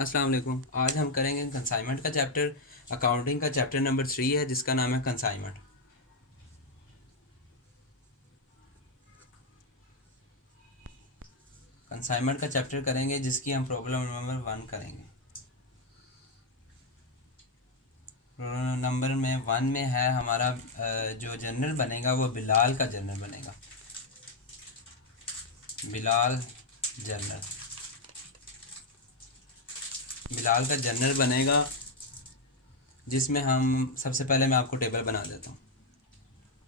अस्सलाम वालेकुम। आज हम करेंगे कंसाइनमेंट का चैप्टर। अकाउंटिंग का चैप्टर नंबर 3 है जिसका नाम है कंसाइनमेंट। कंसाइनमेंट का चैप्टर करेंगे जिसकी हम प्रॉब्लम नंबर 1 करेंगे। प्रॉब्लम नंबर में 1 में है हमारा जो जर्नल बनेगा वो बिलाल का जर्नल बनेगा। बिलाल जर्नल बिलाल का जर्नल बनेगा जिसमें हम सबसे पहले मैं आपको टेबल बना देता हूँ।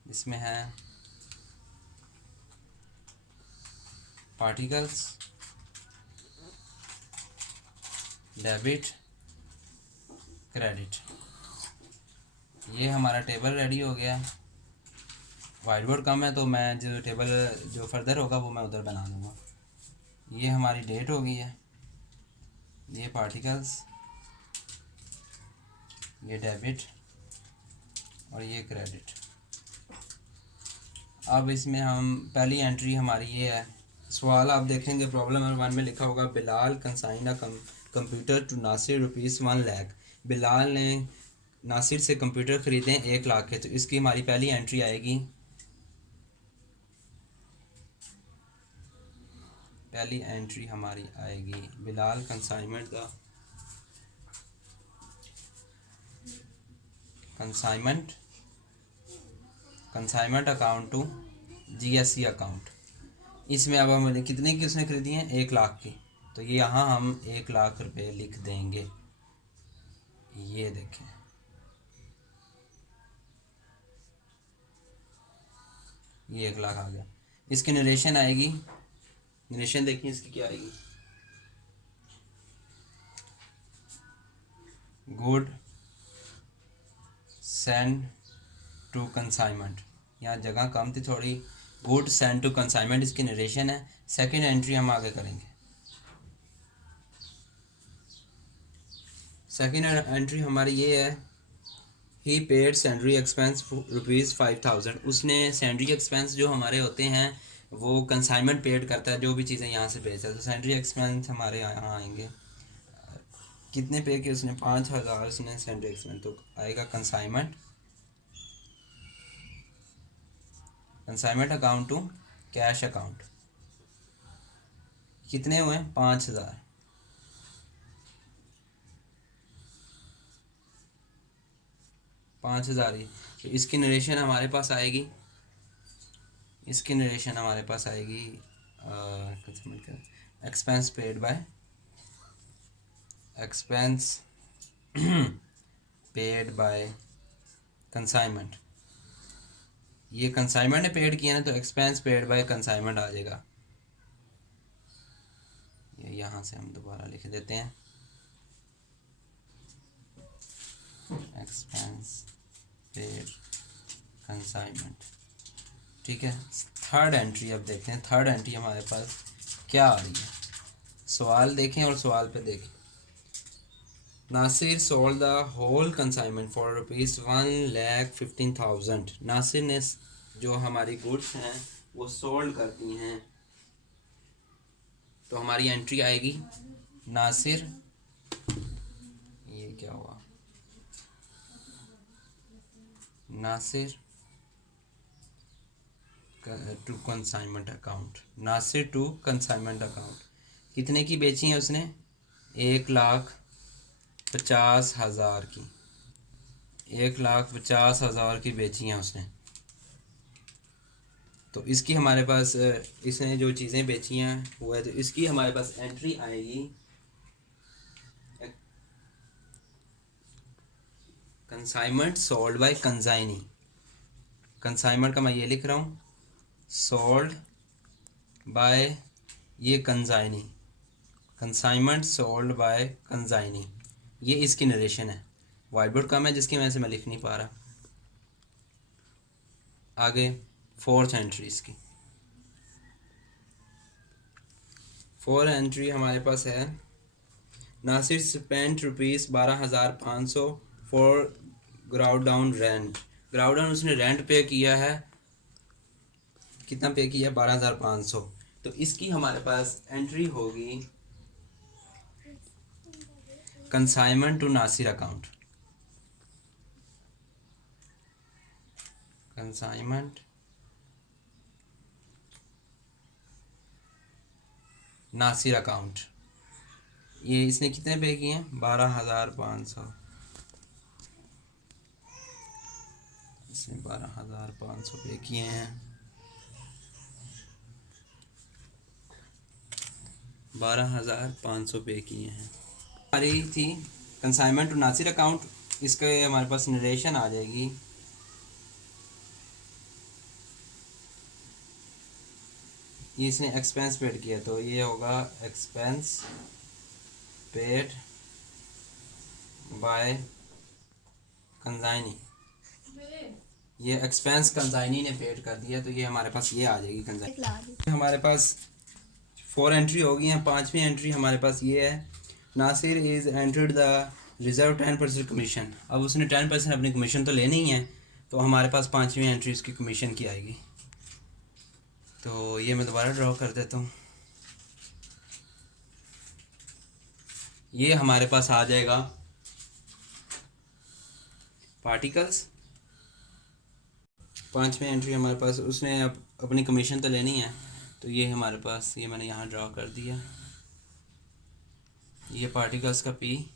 इसमें है पार्टिकल्स, डेबिट, क्रेडिट। ये हमारा टेबल रेडी हो गया। वाइट बोर्ड कम है तो मैं जो टेबल जो फर्दर होगा वो मैं उधर बना दूँगा। ये हमारी डेट हो गई है, ये पार्टिकल्स, ये डेबिट और ये क्रेडिट। अब इसमें हम पहली एंट्री हमारी ये है। सवाल आप देखेंगे प्रॉब्लम नंबर 1 में लिखा होगा Bilal consign a computer to Nasir ₹1,00,000। Bilal ने नासिर से कंप्यूटर ख़रीदे 1 लाख के। तो इसकी हमारी पहली एंट्री आएगी, पहली एंट्री हमारी आएगी Bilal consignment the consignment account to GSC account. इसमें अब हमने कितने की उसने खरीदी हैं, 1 लाख की। तो ये यहाँ हम 1 लाख रुपए लिख देंगे। ये देखें, ये 1 लाख आ गया। इसकी नरेशन आएगी, नरेशन देखिए इसकी क्या आएगी। गुड सेंड टू कंसाइनमेंट, यहाँ जगह कम थी थोड़ी। गुड सेंड टू कंसाइनमेंट इसकी नरेशन है। सेकंड एंट्री हम आगे करेंगे। सेकंड एंट्री हमारी ये है, ही पेड सैलरी एक्सपेंस ₹5,000। उसने सैलरी एक्सपेंस जो हमारे होते हैं वो कंसाइनमेंट पेड करता है, जो भी चीज़ें यहाँ से भेजता है। तो सैलरी एक्सपेंस हमारे यहाँ आएंगे। कितने पे किए उसने, 5,000 उसने सैलरी एक्सपेंस। तो आएगा consignment account to cash account. कितने हुए, 5,000। 5,000 ही। तो इसकी नरेशन हमारे पास आएगी, इसकी नरेशन हमारे पास आएगी expense paid by expense paid by consignment. ये कंसाइनमेंट ने पेड किया ना, तो एक्सपेंस पेड बाय कंसाइनमेंट आ जाएगा। ये यहाँ से हम दोबारा लिख देते हैं, एक्सपेंस पेड कंसाइनमेंट। ठीक है। थर्ड एंट्री अब देखते हैं, थर्ड एंट्री हमारे पास क्या आ रही है। सवाल देखें और सवाल पे देखें। Nasir sold the whole consignment for ₹1,15,000। Nasir ने जो हमारी गुड्स हैं वो सोल्ड करती हैं। तो हमारी एंट्री आएगी नासिर, ये क्या हुआ, Nasir to consignment account. Nasir to consignment account कितने की बेची हैं उसने, 1,50,000 की। 1,50,000 की बेची हैं उसने। तो इसकी हमारे पास इसने जो चीज़ें बेची हैं वो है, तो इसकी हमारे पास एंट्री आएगी consignment sold by consignee. Consignment का मैं ये लिख रहा हूँ, सोल्ड बाय ये consignee, consignment sold by consignee. ये इसकी नरेशन है। वाइट बोर्ड कम है जिसकी वजह से मैं लिख नहीं पा रहा। आगे फोर्थ एंट्री इसकी, फोर्थ एंट्री हमारे पास है, Nasir spent ₹12,500 for ground down rent. Ground down उसने रेंट पे किया है, कितना पे किया, 12,500। तो इसकी हमारे पास एंट्री होगी consignment to Nasir account, consignment Nasir account. ये इसने कितने पे किए हैं? 12,500। इसने 12,500 पे किए हैं, 12,500 पे किए हैं। हमारी थी कंसाइनमेंट टू नासिर अकाउंट, इसके हमारे पास नरेशन आ जाएगी। ये इसने एक्सपेंस पेड किया तो ये होगा एक्सपेंस पेड बाय कंसाइनी। ये एक्सपेंस कंसाइनी ने पेड कर दिया तो ये हमारे पास ये आ जाएगी कंसाइनी। हमारे पास 4 एंट्री हो गई हैं। 5वीं एंट्री हमारे पास ये है, Nasir is entered the reserve 10% commission. अब उसने 10% अपनी कमीशन तो लेनी ही है, तो हमारे पास 5वीं एंट्री उसकी कमीशन की आएगी। तो ये मैं दोबारा ड्रॉ कर देता हूँ। ये हमारे पास आ जाएगा पार्टिकल्स। 5वीं एंट्री हमारे पास, उसने अपनी कमीशन तो लेनी है, तो ये हमारे पास, ये मैंने यहाँ ड्रॉ कर दिया। ये पार्टिकल्स का पी,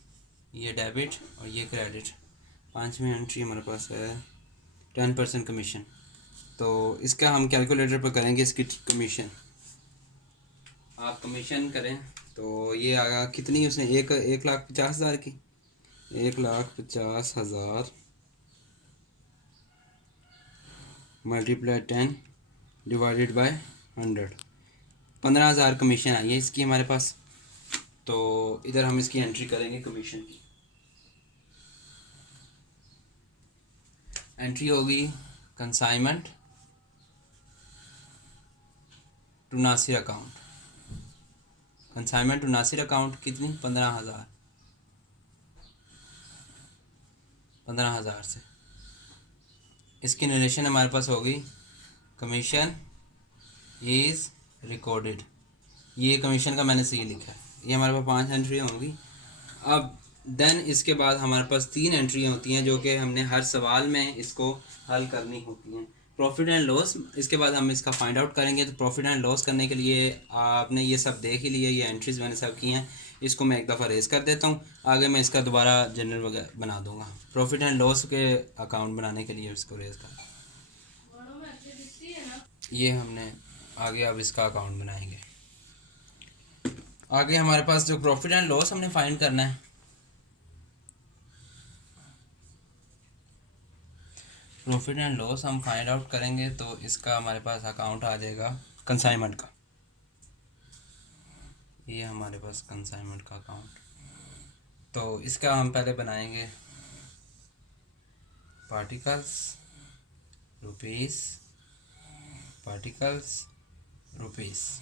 ये डेबिट और ये क्रेडिट। 5वीं एंट्री हमारे पास है 10% कमीशन। तो इसका हम कैलकुलेटर पर करेंगे इसकी कमीशन। आप कमीशन करें तो ये आएगा कितनी, उसने 1,50,000 की, 1,50,000 मल्टीप्लाई 10 डिवाइडेड बाय 100, 15,000 कमीशन आई है इसकी हमारे पास। तो इधर हम इसकी एंट्री करेंगे कमीशन की। एंट्री होगी consignment to Nasir account. Consignment to Nasir account कितनी? 15,000। 15,000 से इसकी नरेशन हमारे पास होगी, कमीशन इज़ रिकॉर्डेड। ये कमीशन का मैंने सही लिखा है। ये हमारे पास 5 एंट्री होंगी। अब देन इसके बाद हमारे पास 3 एंट्री होती हैं जो कि हमने हर सवाल में इसको हल करनी होती हैं। प्रॉफिट एंड लॉस, इसके बाद हम इसका फाइंड आउट करेंगे। तो प्रॉफिट एंड लॉस करने के लिए आपने ये सब देख ही लिया, ये एंट्रीज मैंने सब की हैं। इसको मैं एक दफ़ा रेस कर देता हूँ, आगे मैं इसका दोबारा जनरल वगैरह बना दूँगा। प्रॉफिट एंड लॉस के अकाउंट बनाने के लिए इसको रेस कर, ये हमने आगे अब इसका अकाउंट बनाएंगे। आगे हमारे पास जो प्रॉफिट एंड लॉस हमने फाइंड करना है, प्रॉफिट एंड लॉस हम फाइंड आउट करेंगे। तो इसका हमारे पास अकाउंट आ जाएगा कंसाइनमेंट का। ये हमारे पास कंसाइनमेंट का अकाउंट। तो इसका हम पहले बनाएंगे particles rupees, particles rupees.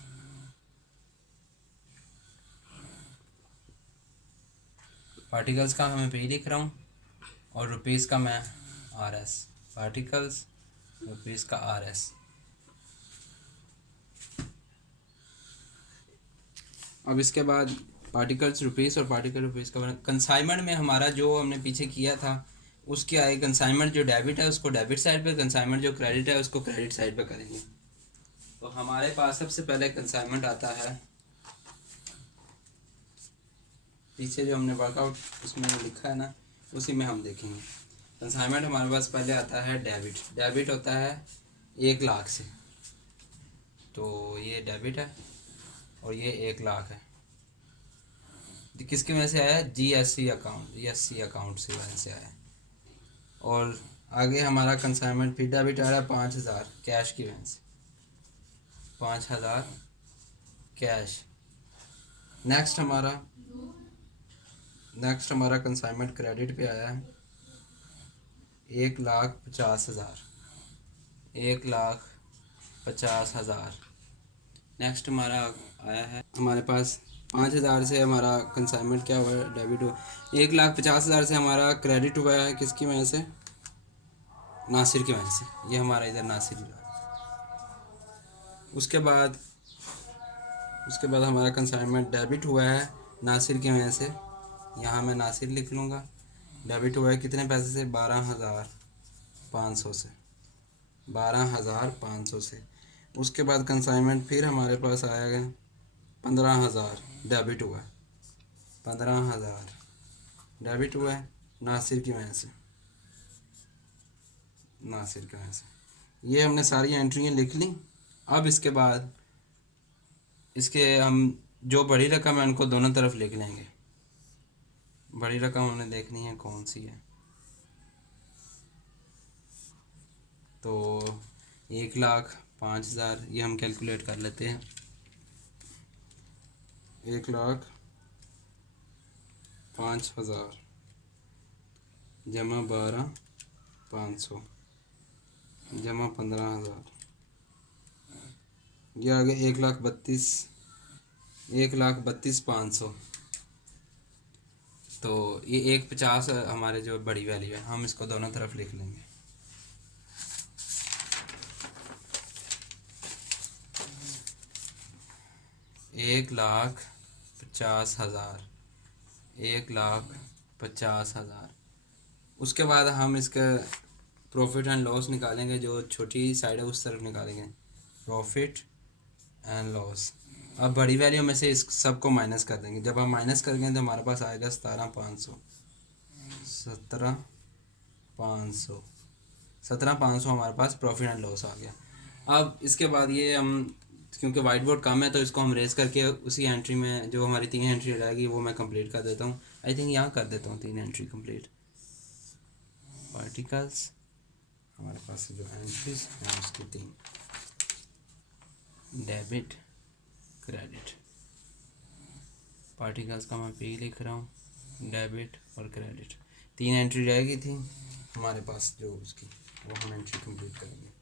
Particles का मैं पे लिख रहा हूँ और रुपीस का मैं आर एस, पार्टिकल्स रुपीस का आर एस। अब इसके बाद पार्टिकल्स रुपीस और पार्टिकल रुपीस का कंसाइनमेंट में हमारा जो हमने पीछे किया था उसके आए, कंसाइनमेंट जो डेबिट है उसको डेबिट साइड पे, कंसाइनमेंट जो क्रेडिट है उसको क्रेडिट साइड पे करेंगे। तो हमारे पास सबसे पहले कंसाइनमेंट आता है, पीछे जो हमने वर्कआउट उसमें लिखा है ना, उसी में हम देखेंगे। कंसाइनमेंट हमारे पास पहले आता है डेबिट। डेबिट होता है 1,00,000 से, तो ये डेबिट है और ये 1,00,000 है। किसकी वजह से आया? GSC अकाउंट, GSC अकाउंट से वजह से आया। और आगे हमारा कंसाइनमेंट फिर डेबिट आ रहा है 5,000 कैश की वजह से, 5,000 कैश। नेक्स्ट हमारा कंसाइनमेंट क्रेडिट पे आया है 1,50,000, 1,50,000। नेक्स्ट हमारा आया है, हमारे पास 5,000 से हमारा कंसाइनमेंट क्या हुआ है? डेबिट हुआ। 1,50,000 से हमारा क्रेडिट हुआ है किसकी वजह से? नासिर की वजह से। ये हमारा इधर नासिर हुआ। उसके बाद हमारा कंसाइनमेंट डेबिट हुआ है नासिर की वजह से यहाँ मैं नासिर लिख लूँगा। डेबिट हुआ है कितने पैसे से? 12,500 से, 12,500 से। उसके बाद कंसाइनमेंट फिर हमारे पास आएगा 15,000 डेबिट हुआ है, 15,000 डेबिट हुआ है नासिर की वजह से, नासिर की वजह से। ये हमने सारी एंट्रियाँ लिख ली। अब इसके बाद इसके हम जो बड़ी रकम है उनको दोनों तरफ लिख लेंगे। बड़ी रकम हमने देखनी है कौन सी है, तो 1,05,000 ये हम कैलकुलेट कर लेते हैं। 1,05,000 जमा 12,500 जमा 15,000, ये आ गया 1,32,500। तो ये 1,50 हमारे जो बड़ी वैल्यू है, हम इसको दोनों तरफ लिख लेंगे। एक लाख 50,000, 1,50,000। उसके बाद हम इसका प्रॉफिट एंड लॉस निकालेंगे, जो छोटी साइड है उस तरफ निकालेंगे, प्रॉफिट एंड लॉस। अब बड़ी वैल्यू में से इस सब को माइनस कर देंगे। जब हम माइनस करेंगे तो हमारे पास आएगा 17,500, 17,500, 17,500 हमारे पास प्रॉफिट एंड लॉस आ गया। अब इसके बाद ये हम, क्योंकि वाइट बोर्ड कम है तो इसको हम रेस करके उसी एंट्री में जो हमारी 3 एंट्री रहेगी वो मैं कंप्लीट कर देता हूँ। आई थिंक यहाँ कर देता हूँ 3 एंट्री कंप्लीट। पार्टिकल्स हमारे पास जो एंट्रीज हैं उसकी 3, डेबिट क्रेडिट। पार्टिकल्स का मैं पे लिख रहा हूँ, डेबिट और क्रेडिट। 3 एंट्री रहेगी थी हमारे पास जो उसकी, वो हम एंट्री कंप्लीट करेंगे।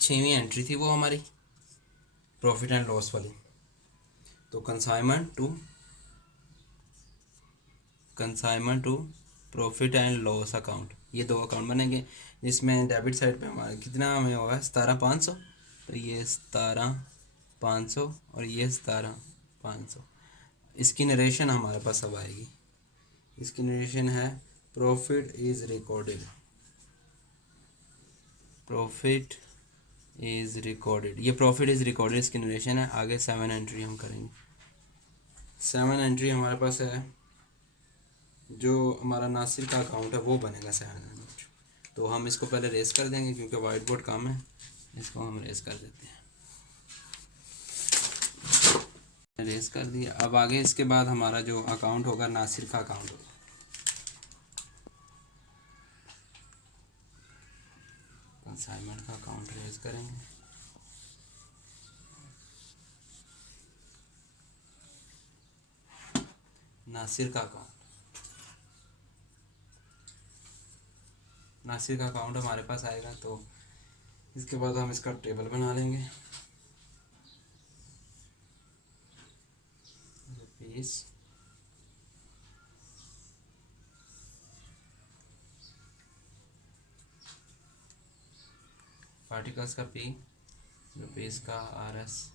6वीं एंट्री थी वो हमारी प्रॉफिट एंड लॉस वाली। तो consignment to profit and loss account, ये 2 अकाउंट बनेंगे, जिसमें डेबिट साइड पे हमारा कितना हमें होगा 17,500। तो ये 17,500 और ये 17,500। इसकी नरेशन हमारे पास अब आएगी। इसकी नरेशन है profit is recorded, profit is recorded. ये प्रॉफिट इज़ रिकॉर्डेड इसकी नरेशन है। आगे 7 एंट्री हम करेंगे। 7 एंट्री हमारे पास है, जो हमारा नासिर का अकाउंट है वो बनेगा 7 एंट्री। तो हम इसको पहले रेस कर देंगे क्योंकि वाइट बोर्ड कम है, इसको हम रेस कर देते हैं। रेस कर दिया। अब आगे इसके बाद हमारा जो अकाउंट होगा नासिर का अकाउंट होगा। कंसाइनमेंट का अकाउंट रेस करेंगे। नासिर का अकाउंट, नासिर का अकाउंट हमारे पास आएगा। तो इसके बाद हम इसका टेबल बना लेंगे। रुपीस पार्टिकल्स का पी, रुपीस का RS।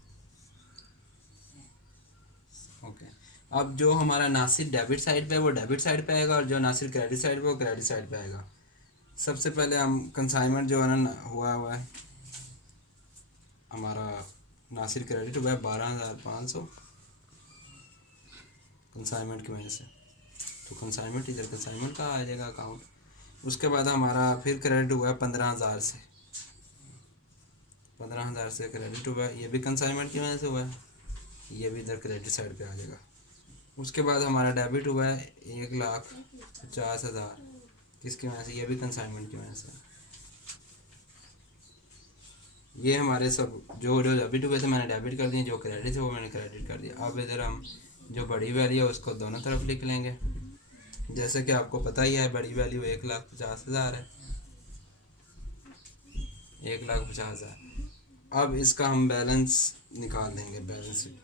ओके। अब जो हमारा नासिर डेबिट साइड पे है वो डेबिट साइड पे आएगा, और जो नासिर क्रेडिट साइड पे वो क्रेडिट साइड पे आएगा। सबसे पहले हम कंसाइनमेंट जो है ना हुआ है हमारा, नासिर क्रेडिट हुआ है 12,500 कंसाइनमेंट की वजह से। तो कंसाइनमेंट इधर कंसाइनमेंट का आ जाएगा अकाउंट। उसके बाद हमारा फिर क्रेडिट हुआ है 15,000 से, 15,000 से क्रेडिट हुआ है, ये भी कंसाइनमेंट की वजह से हुआ है, ये भी इधर क्रेडिट साइड पे आ जाएगा। उसके बाद हमारा डेबिट हुआ है 1,50,000, किसकी वजह से? ये भी कंसाइनमेंट की वजह से। ये हमारे सब जो जो डेबिट हुए थे मैंने डेबिट कर दिए, जो क्रेडिट थे वो मैंने क्रेडिट कर दिया। अब इधर हम जो बड़ी वैल्यू है उसको दोनों तरफ लिख लेंगे। जैसे कि आपको पता ही है बड़ी वैल्यू 1,50,000 है, 1,50,000। अब इसका हम बैलेंस निकाल देंगे, बैलेंस शीट।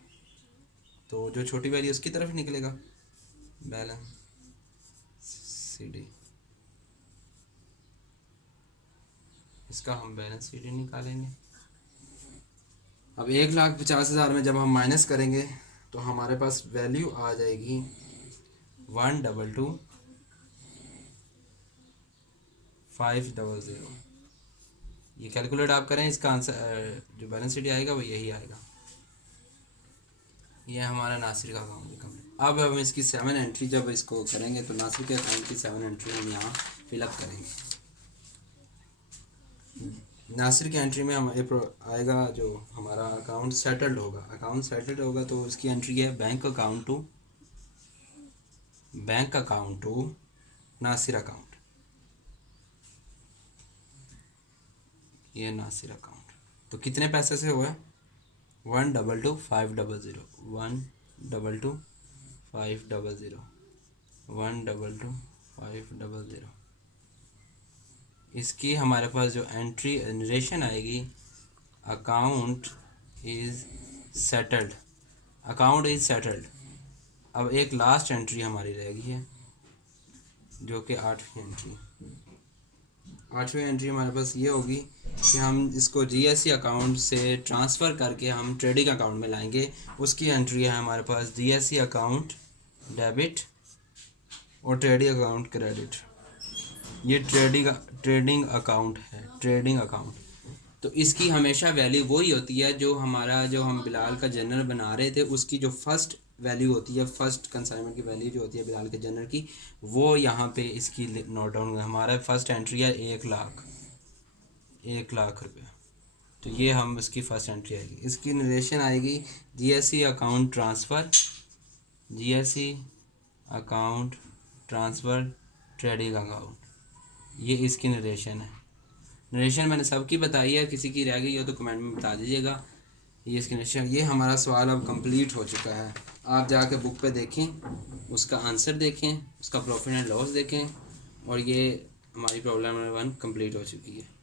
तो जो छोटी वैल्यू उसकी तरफ निकलेगा बैलेंस CD, इसका हम बैलेंस CD निकालेंगे। अब 1,50,000 में जब हम माइनस करेंगे तो हमारे पास वैल्यू आ जाएगी 122,500। ये कैलकुलेट आप करें, इसका आंसर जो बैलेंस शीट आएगा वो यही आएगा। ये हमारा नासिर का अकाउंट भी कंप्लीट। अब हम इसकी 7 एंट्री जब इसको करेंगे तो नासिर के अकाउंट की 7 एंट्री हम यहाँ फिलअप करेंगे। नासिर की एंट्री में हम आएगा जो हमारा अकाउंट सेटल्ड होगा। अकाउंट सेटल्ड होगा तो उसकी एंट्री है bank account to Nasir account. ये नासिर अकाउंट तो कितने पैसे से हुआ है? 122,500, 122,500, 122,500। इसकी हमारे पास जो एंट्री नरेशन आएगी, account is settled, account is settled. अब एक लास्ट एंट्री हमारी रह गई है जो कि 8वीं एंट्री। 8वीं एंट्री हमारे पास ये होगी कि हम इसको जीएससी अकाउंट से ट्रांसफ़र करके हम ट्रेडिंग अकाउंट में लाएंगे। उसकी एंट्री है हमारे पास जीएससी अकाउंट डेबिट और ट्रेडिंग अकाउंट क्रेडिट। ये ट्रेडिंग अकाउंट है, ट्रेडिंग अकाउंट। तो इसकी हमेशा वैल्यू वही होती है जो हमारा, जो हम बिलाल का जनरल बना रहे थे उसकी जो फर्स्ट वैल्यू होती है, फर्स्ट कंसाइनमेंट की वैल्यू जो होती है बिलाल के जनरल की, वो यहाँ पे इसकी नोट डाउन। हमारा फर्स्ट एंट्री है 1 लाख रुपये। तो ये हम इसकी फ़र्स्ट एंट्री आएगी। इसकी नरेशन आएगी GSC account transfer trading account. ये इसकी नरेशन है। नरेशन मैंने सबकी बताई है, किसी की रह गई हो तो कमेंट में बता दीजिएगा। ये इसकी नरेशन। ये हमारा सवाल अब कंप्लीट हो चुका है। आप जाके बुक पे देखें, उसका आंसर देखें, उसका प्रॉफिट एंड लॉस देखें, और ये हमारी प्रॉब्लम नंबर 1 कंप्लीट हो चुकी है।